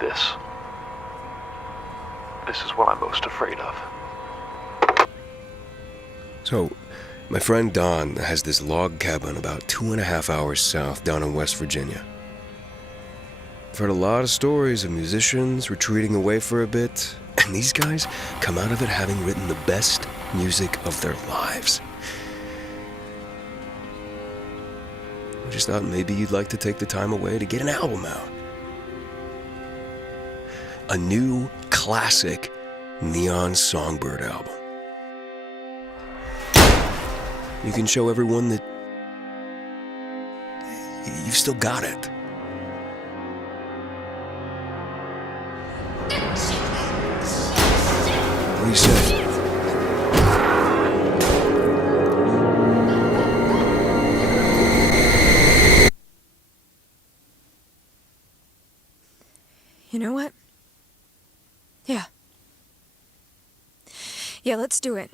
This is what I'm most afraid of. So, my friend Don has this log cabin about 2.5 hours south down in West Virginia. I've heard a lot of stories of musicians retreating away for a bit, and these guys come out of it having written the best music of their lives. I just thought maybe you'd like to take the time away to get an album out. A new classic Neon Songbird album. You can show everyone that you've still got it. What do you say? You know what? Yeah. Yeah, let's do it.